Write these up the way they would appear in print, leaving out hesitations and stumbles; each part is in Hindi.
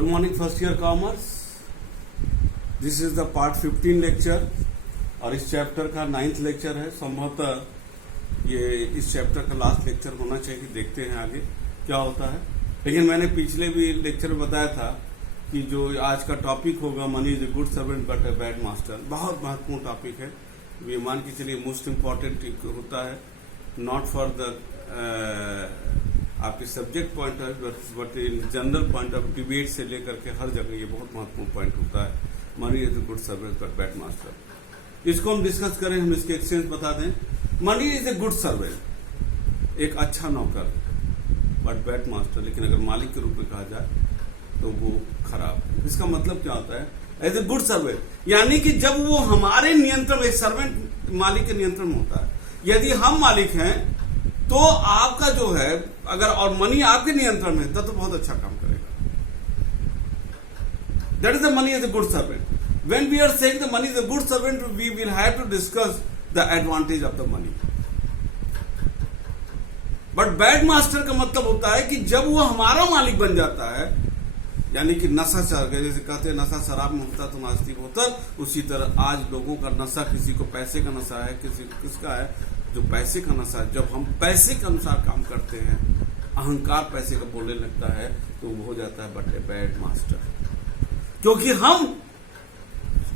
Good morning first year commerce. This is the part 15 lecture और इस चैप्टर का 9th लेक्चर है। संभवतः ये इस चैप्टर का लास्ट लेक्चर होना चाहिए। देखते हैं आगे क्या होता है। लेकिन मैंने पिछले भी लेक्चर में बताया था कि जो आज का टॉपिक होगा money is a good servant but A bad master, बहुत महत्वपूर्ण टॉपिक है। ये मान के चलिए मोस्ट इम्पॉर्टेंट होता है, नॉट फॉर द आपके subject point of but in general point of debate से लेकर के हर जगह ये बहुत महत्वपूर्ण पॉइंट होता है। Money is a good servant but bad master. इसको हम डिस्कस करें, हम इसके एक्सचेंज बता दें। Money is a good servant, एक अच्छा नौकर, बट बैड मास्टर, लेकिन अगर मालिक के रूप में कहा जाए तो वो खराब। इसका मतलब क्या होता है? एज ए गुड सर्वेंट, यानी कि जब वो हमारे नियंत्रण, एक सर्वेंट मालिक के नियंत्रण में होता है। यदि हम मालिक हैं तो आपका जो है अगर और मनी आपके नियंत्रण में तो बहुत अच्छा काम करेगा। That is the money is a good servant. When we are saying the money is a good servant, we will have to discuss the advantage of the money. But bad master का मतलब होता है कि जब वो हमारा मालिक बन जाता है, यानी कि नशा चढ़ गया। जैसे कहते हैं नशा शराब में होता तो नाश्ती बोतल, उसी तरह आज लोगों का नशा, किसी को पैसे का नशा है, किसी को किसका है, जो पैसे का नशा है। जब हम पैसे के अनुसार काम करते हैं, अहंकार पैसे का बोलने लगता है, तो वो हो जाता है बट ए बैड मास्टर, क्योंकि हम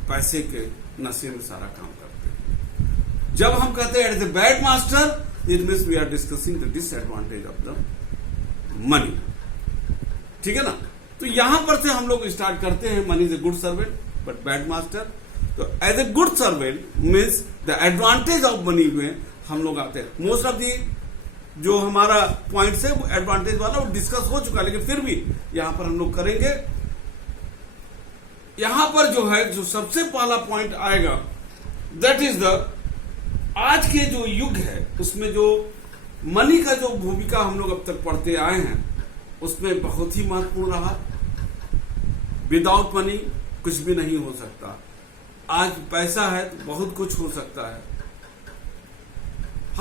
पैसे के नशे में सारा काम करते हैं। जब हम कहते हैं it is a bad master, it means we are discussing the disadvantage of the money. ठीक है ना? तो यहां पर से हम लोग स्टार्ट करते हैं money is a good servant but bad master. तो as a good servant means the advantage of money में हम लोग आते हैं। मोस्ट ऑफ दी जो हमारा पॉइंट्स है वो एडवांटेज वाला वो डिस्कस हो चुका है, लेकिन फिर भी यहां पर हम लोग करेंगे। यहां पर जो है जो सबसे पहला पॉइंट आएगा, दैट इज द आज के जो युग है उसमें जो मनी का जो भूमिका हम लोग अब तक पढ़ते आए हैं उसमें बहुत ही महत्वपूर्ण रहा। विदाउट मनी कुछ भी नहीं हो सकता। आज पैसा है तो बहुत कुछ हो सकता है।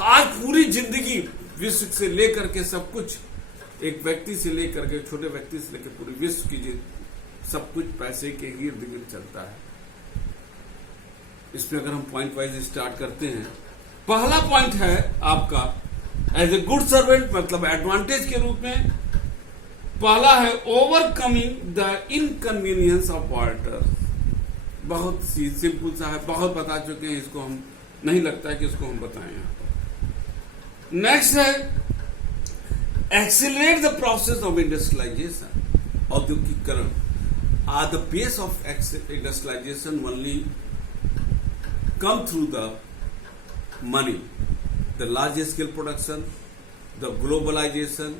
आज पूरी जिंदगी विश्व से लेकर के सब कुछ, एक व्यक्ति से लेकर के छोटे व्यक्ति से लेकर पूरे विश्व की सब कुछ पैसे के इर्द गिर्द चलता है। इसमें अगर हम पॉइंट वाइज स्टार्ट करते हैं, पहला पॉइंट है आपका एज ए गुड सर्वेंट, मतलब एडवांटेज के रूप में पहला है overcoming the inconvenience of auditor. बहुत सी सिंपल सा है, बहुत बता चुके हैं इसको, हम नहीं लगता है कि इसको हम बताएं यहां पर। नेक्स्ट है accelerate the process of industrialisation. औद्योगिकीकरण or the pace of industrialisation only come through the money, the large scale production, the globalisation,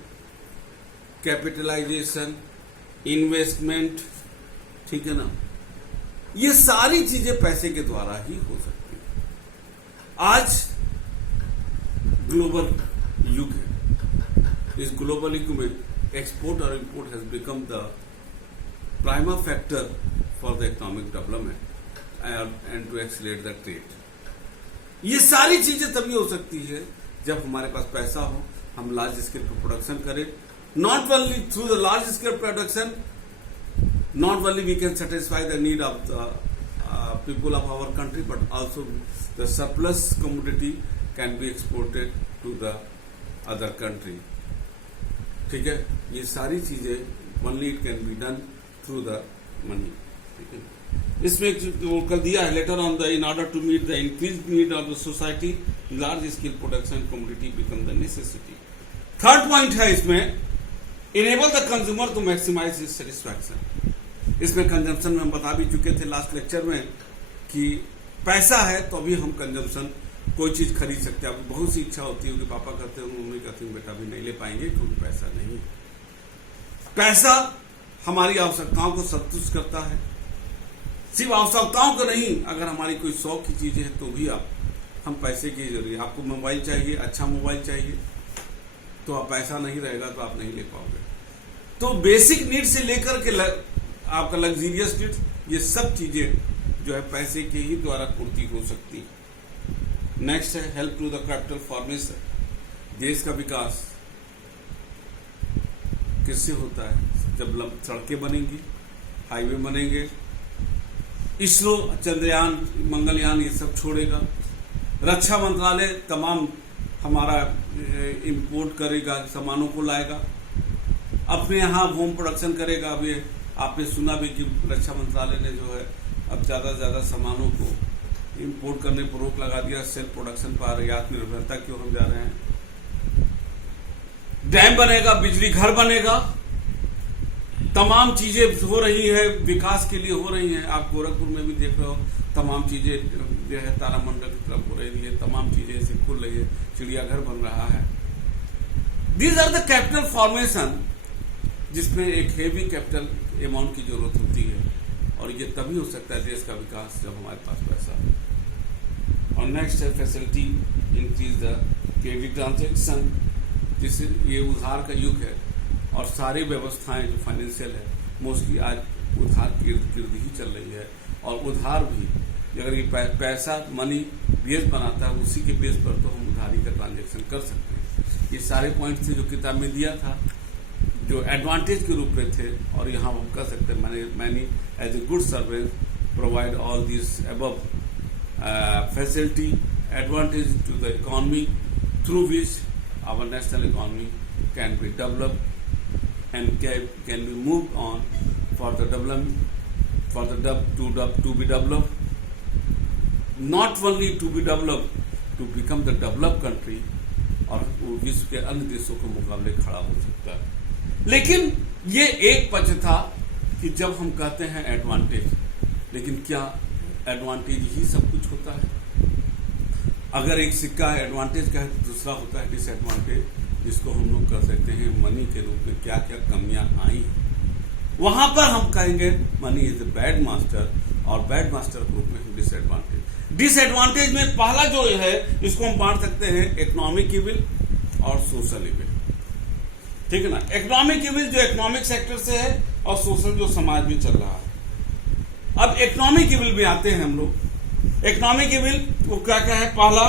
capitalisation, investment. ठीक है ना? ये सारी चीजें पैसे के द्वारा ही हो सकती है। आज ग्लोबल युग है। इस ग्लोबल युग में एक्सपोर्ट और import has become the primary factor for the economic development and to accelerate the trade. ये सारी चीजें तभी हो सकती है जब हमारे पास पैसा हो, हम लार्ज स्केल पर प्रोडक्शन करें। Not only through the large scale production, not only we can satisfy the need of the people of our country, but also the surplus commodity can be exported to the other country. ठीक है? ये सारी चीजें only it can be done through the money. ठीक है? इसमें कल दिया है later on the in order to meet the increase need of the society, large scale production commodity become the necessity. Third point है इसमें enable the consumer to maximise his satisfaction. इसमें कंजम्पशन में हम बता भी चुके थे लास्ट लेक्चर में कि पैसा है तो अभी हम कंजम्पशन कोई चीज खरीद सकते हैं। आपको बहुत सी इच्छा होती है कि पापा कहते हैं, मम्मी कहती है बेटा अभी नहीं ले पाएंगे क्योंकि पैसा नहीं है। पैसा हमारी आवश्यकताओं को संतुष्ट करता है। सिर्फ आवश्यकताओं को नहीं, अगर हमारी कोई शौक की चीजें हैं तो भी हम पैसे की जरूरी है। आपको मोबाइल चाहिए, अच्छा मोबाइल चाहिए, तो आप पैसा नहीं रहेगा तो आप नहीं ले पाओगे। तो बेसिक नीड से लेकर के आपका लग्जरियस नीड्स, ये सब चीजें जो है पैसे के ही द्वारा पूर्ति हो सकती है। नेक्स्ट है help to the capital formation. देश का विकास किससे होता है? जब सड़कें बनेंगी, हाईवे बनेंगे, इसरो चंद्रयान मंगलयान ये सब छोड़ेगा, रक्षा मंत्रालय तमाम हमारा इंपोर्ट करेगा, सामानों को लाएगा, अपने यहाँ होम प्रोडक्शन करेगा। अभी आपने सुना भी कि रक्षा मंत्रालय ने जो है अब ज्यादा से ज्यादा सामानों को इंपोर्ट करने पर रोक लगा दिया, सेल्फ प्रोडक्शन पर आत्मनिर्भरता की ओर हम जा रहे हैं। डैम बनेगा, बिजली घर बनेगा, तमाम चीजें हो रही है, विकास के लिए हो रही हैं। आप गोरखपुर में भी देख रहे हो, तमाम चीजें जो है तारामंडल की तरफ हो रही है, तमाम चीजें ऐसे खुल रही है, चिड़ियाघर बन रहा है। These are the capital formation, जिसमें एक हेवी कैपिटल अमाउंट की जरूरत होती है, और ये तभी हो सकता है देश का विकास जब हमारे पास पैसा हो। और नेक्स्ट है facility increase the credit transaction, जिससे ये उधार का युग है और सारी व्यवस्थाएं जो फाइनेंशियल है मोस्टली आज उधार की इर्द गिर्द ही चल रही है। और उधार भी अगर ये पैसा मनी बेस बनाता है, उसी के बेस पर तो हम उधारी का ट्रांजेक्शन कर सकते हैं। ये सारे पॉइंट्स थे जो किताब में दिया था, जो एडवांटेज के रूप में थे, और यहाँ हम कह सकते हैं money as a good servant provide all this above facility advantage to the economy through which our national economy can be developed and can be moved on for the development, to be developed, not only to be developed, to become the developed country, और वो विश्व के अन्य देशों के मुकाबले खड़ा हो सकता है। लेकिन ये एक पक्ष था कि जब हम कहते हैं एडवांटेज, लेकिन क्या एडवांटेज ही सब कुछ होता है? अगर एक सिक्का एडवांटेज का है तो दूसरा होता है डिसएडवांटेज, जिसको हम लोग कर सकते हैं मनी के रूप में क्या क्या कमियां आई हैं। वहां पर हम कहेंगे money is a bad master, और बैड मास्टर के रूप में डिसएडवांटेज। डिसएडवांटेज में पहला जो है इसको हम बांट सकते हैं इकोनॉमिक इविल और सोशल इविल, ठीक है ना। इकोनॉमिक इविल जो इकोनॉमिक सेक्टर से है, और सोशल जो समाज में चल रहा है। अब इकोनॉमिक इविल में आते हैं हम लोग। इकोनॉमिक इविल वो क्या क्या है? पहला,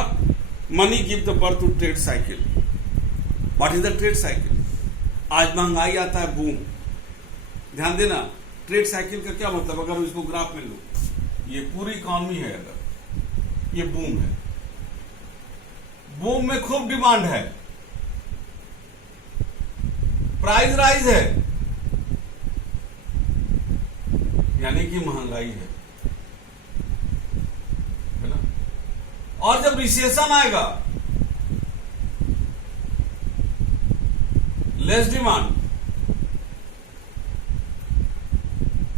money give the birth to trade cycle. What is the trade cycle? आज महंगाई आता है, बूम। ध्यान देना, ट्रेड साइकिल का क्या मतलब? अगर हम इसको ग्राफ में लूं, ये पूरी इकोनॉमी है, अगर ये बूम है, बूम में खूब डिमांड है, प्राइस राइज है, यानी कि महंगाई है ना। और जब रिसेशन आएगा, लेस डिमांड,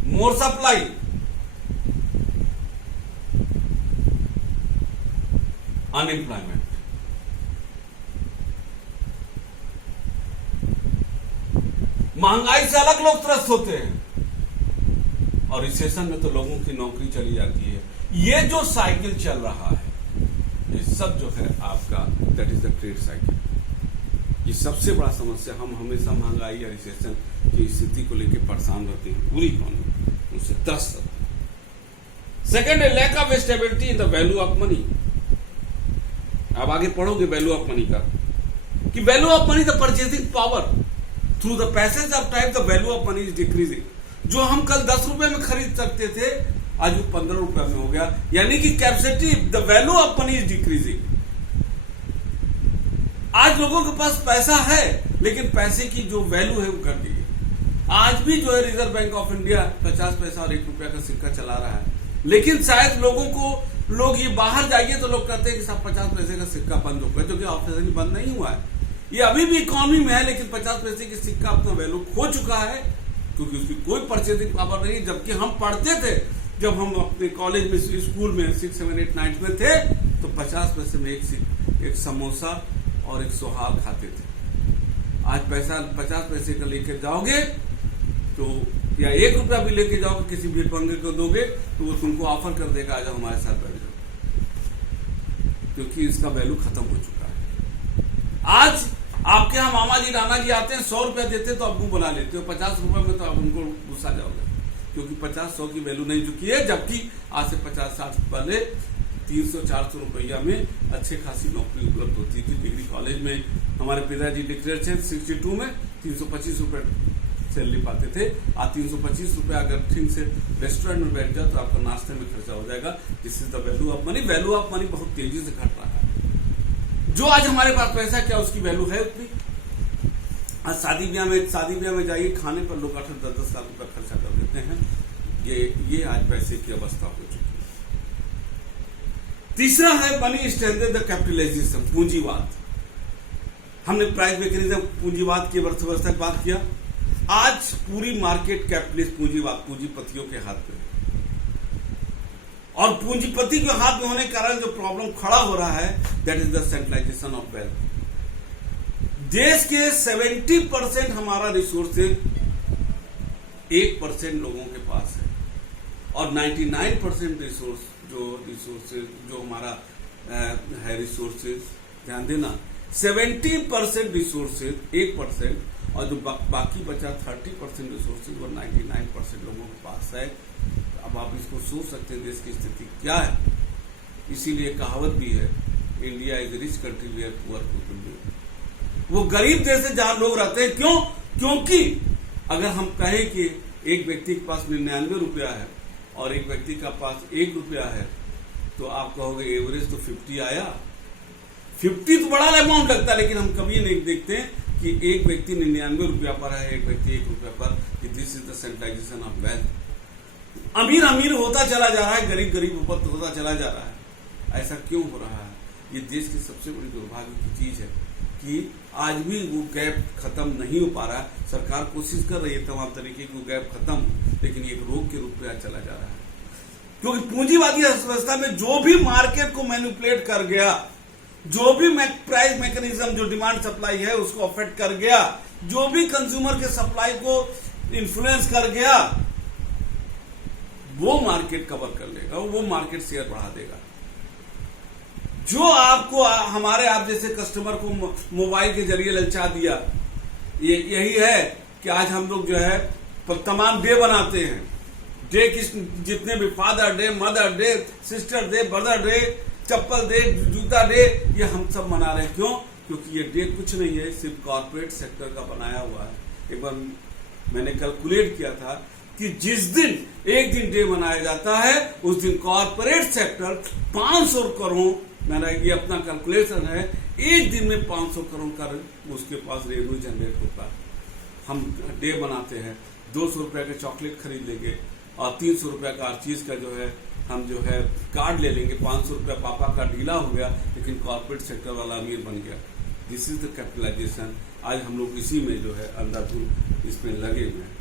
मोर सप्लाई, अनएम्प्लॉयमेंट। महंगाई से अलग लोग त्रस्त होते हैं, और रिसेशन में तो लोगों की नौकरी चली जाती है। ये जो साइकिल चल रहा है, ये सब जो है आपका that is the trade cycle. ये सबसे बड़ा समस्या, हम हमेशा महंगाई या रिसेशन की स्थिति को लेकर परेशान रहते हैं, पूरी इकोनॉमी उससे त्रस्त रहती है। सेकेंड है lack of stability in the value of money. आप आगे पढ़ोगे वैल्यू ऑफ मनी का, कि value of money the purchasing power through the passage of time the value of money is decreasing. जो हम कल 10 रुपए में खरीद सकते थे, आज वो 15 रुपए में हो गया, यानी कि capacity the value of money is decreasing. आज लोगों के पास पैसा है, लेकिन पैसे की जो वैल्यू है वो घट गई है। आज भी जो है रिजर्व बैंक ऑफ इंडिया 50 पैसा और 1 रुपया का सिक्का चला रहा है, लेकिन शायद लोग ये बाहर जाइए तो लोग कहते हैं कि साहब 50 पैसे का सिक्का बंद हो गया, जो कि ऑफिशियली बंद नहीं हुआ है। ये अभी भी इकोनॉमी में है, लेकिन 50 पैसे की सिक्का अपना वैल्यू खो चुका है, क्योंकि उसकी कोई परचेजिंग पावर नहीं। जबकि हम पढ़ते थे, जब हम अपने कॉलेज में, स्कूल में 6, 7, 8, 9 में थे, तो 50 पैसे में एक समोसा और एक सोहाग खाते थे। आज पैसा 50 पैसे का लेके जाओगे तो, या 1 रुपया भी लेके जाओगे, किसी भी पंगे को दोगे तो वो तुमको ऑफर कर देगा, आ जाओ हमारे साथ बैठ जाओ, क्योंकि इसका वैल्यू खत्म हो चुका है। आज आपके यहाँ मामा जी, नाना जी आते हैं, 100 रुपया देते तो आप मुंह बना लेते हो, 50 रुपए में तो आप उनको गुस्सा जाओगे, क्योंकि 50-100 की वैल्यू नहीं चुकी है। जबकि आज से 50-60 पहले 300-400 रुपया में अच्छे खासी नौकरी उपलब्ध होती थी। डिग्री कॉलेज में हमारे पिताजी डिक्लेयर थे 62 में 325 रुपए सैलरी पाते थे। आज 325 रुपया अगर ठीक से रेस्टोरेंट में बैठ जाओ तो आपका नाश्ते में खर्चा हो जाएगा। This is the value of money. Value of money बहुत तेजी से घट रहा है। जो आज हमारे पास पैसा क्या उसकी वैल्यू है उतनी। आज शादी ब्याह में जाइए, खाने पर लोग 8-10 लाख रुपया खर्चा कर देते हैं। ये आज पैसे की अवस्था हो चुकी है। तीसरा है मनी स्ट्रेंथन द कैपिटलाइजेशन, पूंजीवाद। हमने प्राइस मैकेनिज्म पूंजीवाद की अर्थव्यवस्था की बात किया। आज पूरी मार्केट कैपिटलिस्ट पूंजीवाद पूंजीपतियों के हाथ में, और पूंजीपति के हाथ में होने के कारण जो प्रॉब्लम खड़ा हो रहा है that is the centralisation of wealth. देश के 70% हमारा रिसोर्सेज 1% लोगों के पास है, और 99% रिसोर्सेज जो हमारा है रिसोर्सेज, ध्यान देना 70% रिसोर्सेज 1%, और जो बाकी बचा 30% रिसोर्सेज वो 99% लोगों के पास है। अब आप इसको सोच सकते हैं देश की स्थिति क्या है। इसीलिए कहावत भी है, India is rich country where poor people live. वो गरीब देश है जहां लोग रहते हैं। क्यों? क्योंकि अगर हम कहें कि एक व्यक्ति के पास 99 रुपया है और एक व्यक्ति का पास 1 रुपया है, तो आप कहोगे एवरेज तो 50 आया। 50 तो बड़ा अमाउंट लगता है, लेकिन हम कभी नहीं देखते कि एक व्यक्ति 99 रुपया पर है, एक व्यक्ति 1 रुपया पर। This is the centralisation of wealth. अमीर अमीर होता चला जा रहा है, गरीब गरीब होता चला जा रहा है। ऐसा क्यों हो रहा है? ये देश की सबसे बड़ी दुर्भाग्य की चीज है कि आज भी वो गैप खत्म नहीं हो पा रहा है। सरकार कोशिश कर रही है तमाम तरीके की गैप खत्म, लेकिन एक रोग के रूप में चला जा रहा है। क्योंकि पूंजीवादी अर्थव्यवस्था में जो भी मार्केट को मैनिपुलेट कर गया, जो भी प्राइस मैकेनिज्म जो डिमांड सप्लाई है उसको अफेक्ट कर गया, जो भी कंज्यूमर के सप्लाई को इन्फ्लुएंस कर गया, वो मार्केट कवर कर लेगा, वो मार्केट शेयर बढ़ा देगा। जो आपको हमारे आप जैसे कस्टमर को मोबाइल के जरिए ललचा दिया, यही है कि आज हम लोग जो है तमाम डे बनाते हैं। डे की जितने भी father day, mother day, sister day, brother day, चप्पल डे, जूता डे, ये हम सब मना रहे हैं। क्यों? क्योंकि ये डे कुछ नहीं है, सिर्फ कॉर्पोरेट सेक्टर का बनाया हुआ है। एक बार मैंने कैलकुलेट किया था कि जिस दिन एक दिन डे मनाया जाता है उस दिन कॉर्पोरेट सेक्टर 500 करोड़, मेरा ये अपना कैलकुलेशन है, एक दिन में 500 करोड़ का उसके पास रेवेन्यू जनरेट होता है। हम डे बनाते हैं, 200 रुपए के चॉकलेट खरीद लेंगे और 300 रुपए का हर चीज का जो है हम जो है कार्ड ले लेंगे। 500 रुपया पापा का ढीला हो गया, लेकिन कॉर्पोरेट सेक्टर वाला अमीर बन गया। This is the capitalisation. आज हम लोग इसी में जो है अंधाधुंध इसमें लगे हुए हैं।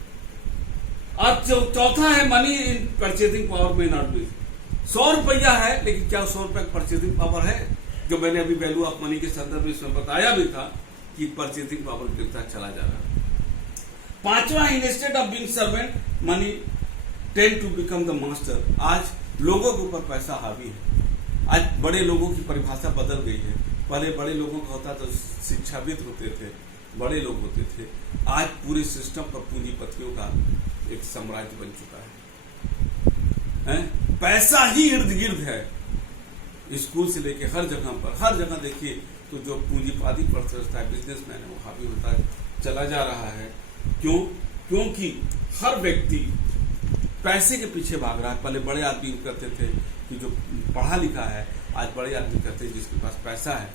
और चौथा है मनी इन परचेजिंग पावर में नॉट बी। 100 रुपया है, लेकिन क्या 100 रुपया परचेजिंग पावर है? जो मैंने अभी वैल्यू ऑफ मनी के संदर्भ में इसमें बताया भी था कि परचेजिंग पावर गिरता चला जा रहा है। पांचवा, instead of being servant money tend to become the master. आज लोगों के ऊपर पैसा हावी है। आज बड़े लोगों की परिभाषा बदल गई है। पहले बड़े लोगों का होता तो शिक्षाविद होते थे, बड़े लोग होते थे। आज पूरे सिस्टम पर पूंजीपतियों का एक साम्राज्य बन चुका है। पैसा ही इर्द गिर्द है, स्कूल से लेके हर जगह देखिए तो जो पूंजीवादी अर्थव्यवस्था है, बिजनेसमैन है, वो हावी होता चला जा रहा है। क्यों? क्योंकि हर व्यक्ति पैसे के पीछे भाग रहा है। पहले बड़े आदमी करते थे कि जो पढ़ा लिखा है, आज बड़े आदमी करते हैं जिसके पास पैसा है,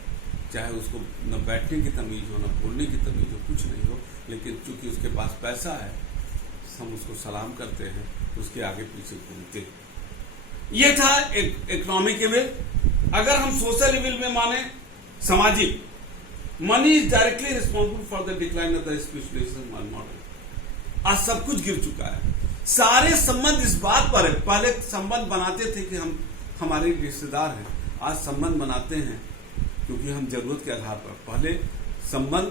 चाहे उसको न बैठने की तमीज हो, न बोलने की तमीज हो, कुछ नहीं हो, लेकिन चूंकि उसके पास पैसा है हम उसको सलाम करते हैं, उसके आगे पीछे घूमते हैं। ये था इकोनॉमिक लेवल। अगर हम सोशल लेवल में माने, सामाजिक, money is directly responsible for the decline of the specialisation model. आज सब कुछ गिर चुका है। सारे संबंध इस बात पर है, पहले संबंध बनाते थे कि हम हमारे रिश्तेदार हैं, आज संबंध बनाते हैं क्योंकि हम जरूरत के आधार पर। पहले संबंध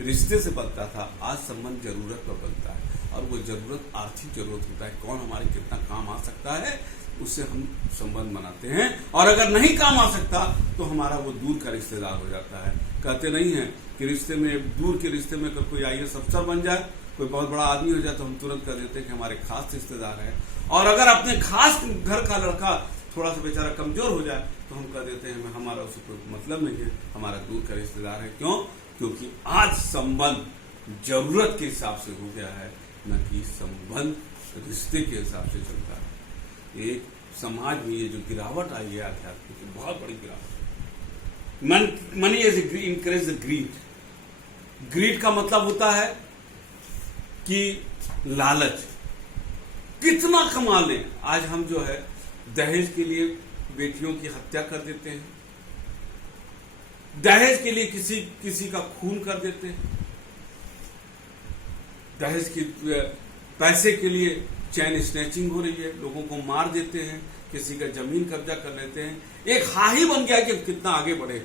रिश्ते से बनता था, आज संबंध जरूरत पर बनता है, और वो जरूरत आर्थिक जरूरत होता है। कौन हमारे कितना काम आ सकता है, उससे हम संबंध बनाते हैं। और अगर नहीं काम आ सकता तो हमारा वो दूर का रिश्तेदार हो जाता है। कहते नहीं है कि रिश्ते में, दूर के रिश्ते में अगर कोई IAS अफसर बन जाए, कोई बहुत बड़ा आदमी हो जाए, तो हम तुरंत कह देते हैं कि हमारे खास रिश्तेदार है। और अगर अपने खास घर का लड़का थोड़ा सा बेचारा कमजोर हो जाए तो हम कह देते हैं हमारा उससे कोई मतलब नहीं है, हमारा दूर का रिश्तेदार है। क्यों? क्योंकि आज संबंध जरूरत के हिसाब से हो गया है, न कि संबंध रिश्ते के हिसाब से चलता है। एक समाज में ये जो गिरावट आई है आध्यात्म की, बहुत बड़ी गिरावट। Money is encourage greed. Greed का मतलब होता है कि लालच, कितना कमा लें। आज हम जो है दहेज के लिए बेटियों की हत्या कर देते हैं, दहेज के लिए किसी का खून कर देते हैं, दहेज की पैसे के लिए चैन स्नैचिंग हो रही है, लोगों को मार देते हैं, किसी का जमीन कब्जा कर लेते हैं। एक हाही बन गया कि कितना आगे बढ़े।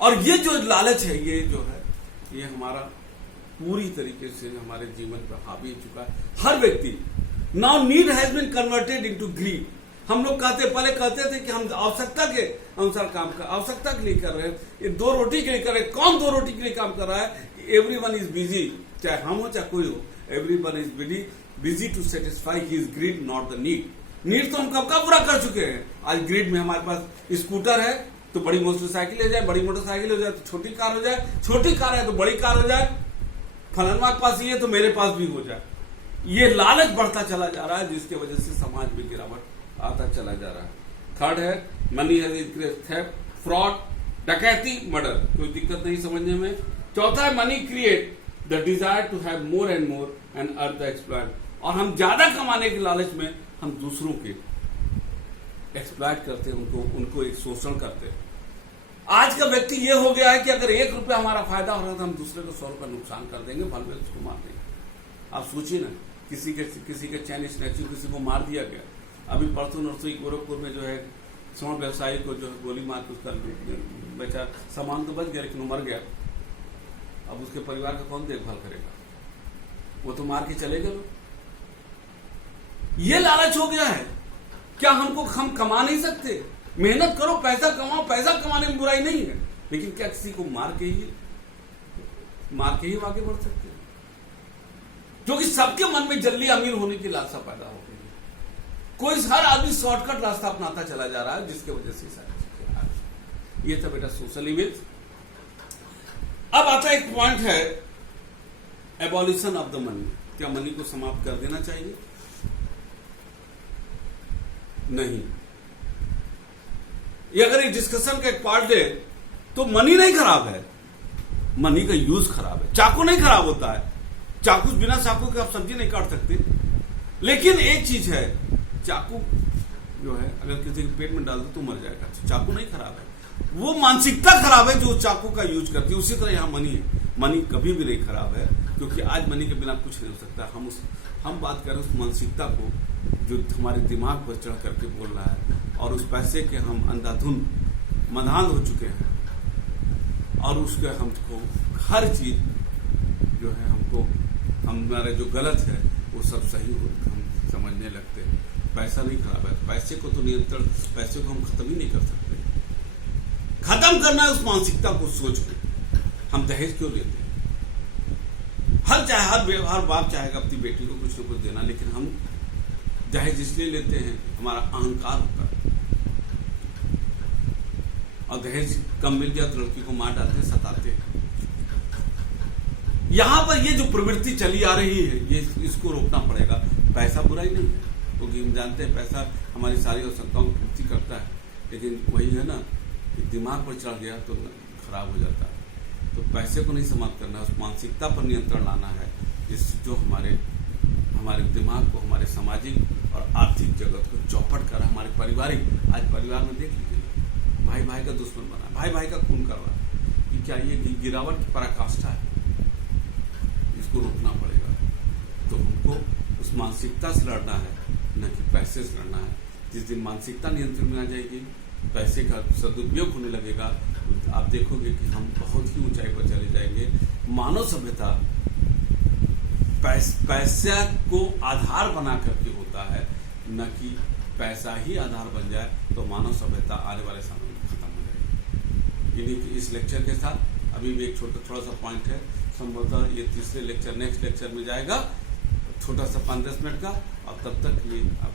और ये जो लालच है, ये जो है, ये हमारा पूरी तरीके से हमारे जीवन पर हावी हो चुका है। हर व्यक्ति now need has been converted into greed. हम लोग पहले कहते थे कि हम आवश्यकता के अनुसार काम कर, आवश्यकता के लिए कर रहे हैं, ये 2 रोटी के लिए कर रहे हैं। कौन 2 रोटी के लिए काम कर रहा है? एवरीवन इज बिजी, चाहे हम हो चाहे कोई हो, everyone is busy to satisfy his greed, not the need. Need तो हम कब का पूरा कर चुके हैं। आज ग्रीड में हमारे पास स्कूटर है तो बड़ी मोटरसाइकिल हो जाए, बड़ी मोटरसाइकिल हो जाए तो छोटी कार हो जाए, छोटी कार है तो बड़ी कार हो जाए, फलाना के पास ये तो मेरे पास भी हो जाए। ये लालच बढ़ता चला जा रहा है, जिसके वजह से समाज में गिरावट आता चला जा रहा है। थर्ड है money has increased theft, fraud, डकैती, मर्डर। कोई दिक्कत नहीं समझने में। चौथा है money create the desire to have more and more and earn the exploit. और हम ज्यादा कमाने के लालच में हम दूसरों के एक्सप्लॉइट करते हैं, उनको एक शोषण करते हैं। आज का व्यक्ति ये हो गया है कि अगर 1 रुपया हमारा फायदा हो रहा है तो हम दूसरे को 100 रुपया नुकसान कर देंगे, भल में उसको मार देंगे। आप सोचिए ना, किसी के चैन स्नैचिंग, किसी को मार दिया गया। अभी परसों नरसों गोरखपुर में जो है स्वर्ण व्यवसायी को जो है गोली मार के उसका बेचा, सामान तो बच गया लेकिन वो मर गया। अब उसके परिवार का कौन देखभाल करेगा? वो तो मार के चले गए। ये लालच हो गया है। क्या हम कमा नहीं सकते? मेहनत करो, पैसा कमाओ, पैसा कमाने में बुराई नहीं है, लेकिन क्या किसी को मार के ही आगे बढ़ सकते हैं? क्योंकि सबके मन में जल्दी अमीर होने की लालसा पैदा हो गई है। कोई हर आदमी शॉर्टकट रास्ता अपनाता चला जा रहा है, जिसके वजह से सारी चीजें आ रही। ये था बेटा सोशल इमेज। अब आता एक पॉइंट है एबॉलिशन ऑफ द मनी। क्या मनी को समाप्त कर देना चाहिए? नहीं। ये अगर एक डिस्कशन का एक पार्ट है तो मनी नहीं खराब है, मनी का यूज खराब है। चाकू नहीं खराब होता है, चाकू बिना चाकू के आप सब्जी नहीं काट सकते। लेकिन एक चीज है, चाकू जो है अगर किसी के पेट में डाल दो तो मर जाएगा। तो चाकू नहीं खराब है, वो मानसिकता खराब है जो चाकू का यूज करती है। उसी तरह यहां मनी है, मनी कभी भी नहीं खराब है, क्योंकि आज मनी के बिना कुछ नहीं हो सकता। हम बात करें उस मानसिकता को जो हमारे दिमाग पर चढ़ करके बोल रहा है, और उस पैसे के हम अंधाधुंध मधान हो चुके हैं, और उसके हमको हर चीज जो है हमारा जो गलत है वो सब सही हो हम समझने लगते हैं। पैसा नहीं खराब है, पैसे को तो नियंत्रण, पैसे को हम खत्म ही नहीं कर सकते। खत्म करना है उस मानसिकता को, सोच के। हम दहेज क्यों लेते हैं? हर बाप चाहेगा अपनी बेटी को कुछ न कुछ देना, लेकिन हम दहेज इसलिए लेते हैं, हमारा अहंकार होता है। और दहेज कम मिल गया तो लड़की को मार डालते, सताते हैं। यहां पर ये जो प्रवृत्ति चली आ रही है, ये इसको रोकना पड़ेगा। पैसा बुरा ही नहीं है, क्योंकि हम जानते हैं पैसा हमारी सारी आवश्यकताओं की पूर्ति करता है, लेकिन वही है ना कि दिमाग पर चढ़ गया तो खराब हो जाता है। तो पैसे को नहीं समाप्त करना है, उस मानसिकता पर नियंत्रण लाना है, जो हमारे दिमाग को, हमारे सामाजिक और आर्थिक जगत को चौपट कर, हमारे पारिवारिक, आज परिवार में देख लीजिए, भाई भाई का दुश्मन बना, भाई भाई का खून कर रहा है। कि क्या ये गिरावट की पराकाष्ठा है? इसको रोकना पड़ेगा। तो हमको उस मानसिकता से लड़ना है, न कि पैसे से लड़ना है। जिस दिन मानसिकता नियंत्रण में आ जाएगी, पैसे का सदुपयोग होने लगेगा, तो आप देखोगे कि हम बहुत ही ऊंचाई पर चले जाएंगे। मानव सभ्यता पैसा को आधार बना करके होता है, न कि पैसा ही आधार बन जाए तो मानव सभ्यता आने वाले समय में खत्म हो जाएगी। यानी इस लेक्चर के साथ अभी भी एक थोड़ा सा पॉइंट है, संभवतः ये तीसरे लेक्चर, नेक्स्ट लेक्चर में जाएगा, छोटा सा 5-10 मिनट का। और तब तक ये आप